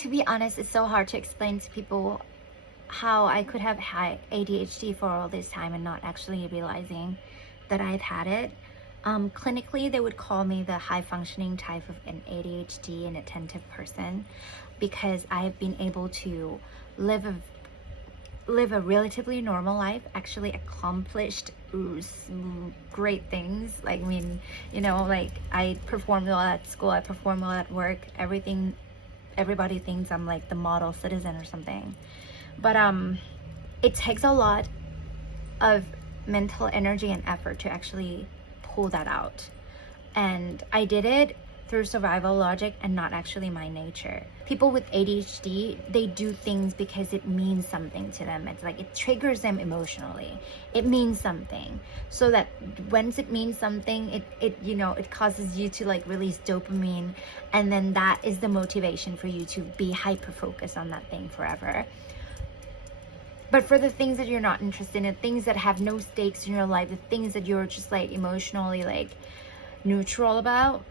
To be honest, it's so hard to explain to people how I could have had ADHD for all this time and not actually realizing that I've had it. Clinically, they would call me the high functioning type of an ADHD and attentive person, because I've been able to live a relatively normal life, actually accomplished great things. Like, I mean, like, I perform well at school, I perform well at work, everybody thinks I'm like the model citizen or something. But it takes a lot of mental energy and effort to actually pull that out. And I did it through survival logic and not actually my nature. People with ADHD, they do things because it means something to them. It's like it triggers them emotionally. It means something. So that once it means something, it causes you to like release dopamine, and then that is the motivation for you to be hyper focused on that thing forever. But for the things that you're not interested in, things that have no stakes in your life, the things that you're just like emotionally like neutral about,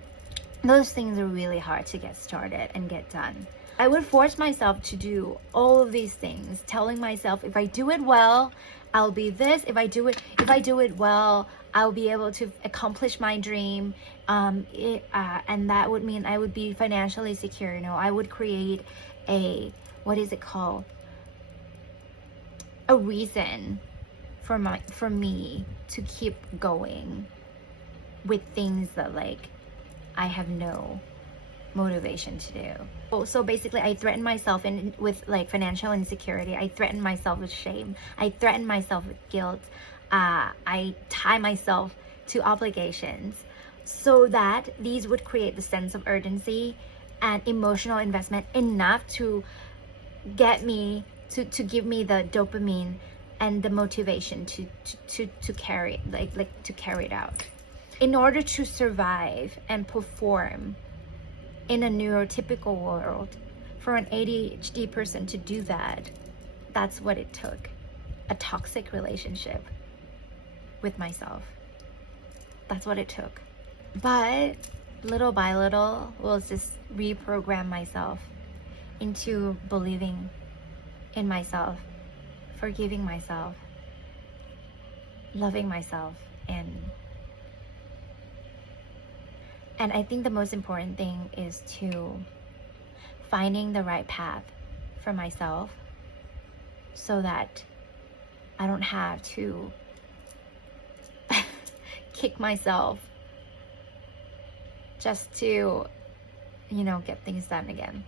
those things are really hard to get started and get done. I would force myself to do all of these things, telling myself, if I do it well, I'll be this. If I do it well, I'll be able to accomplish my dream. And that would mean I would be financially secure. I would create a, what is it called? A reason for me to keep going with things that like I have no motivation to do. So basically, I threaten myself with like financial insecurity. I threaten myself with shame. I threaten myself with guilt. I tie myself to obligations so that these would create the sense of urgency and emotional investment enough to get me to give me the dopamine and the motivation to carry to carry it out. In order to survive and perform in a neurotypical world, for an ADHD person to do that, that's what it took. A toxic relationship with myself. That's what it took. But little by little, we'll just reprogram myself into believing in myself, forgiving myself, loving myself, and I think the most important thing is to finding the right path for myself so that I don't have to kick myself just to, get things done again.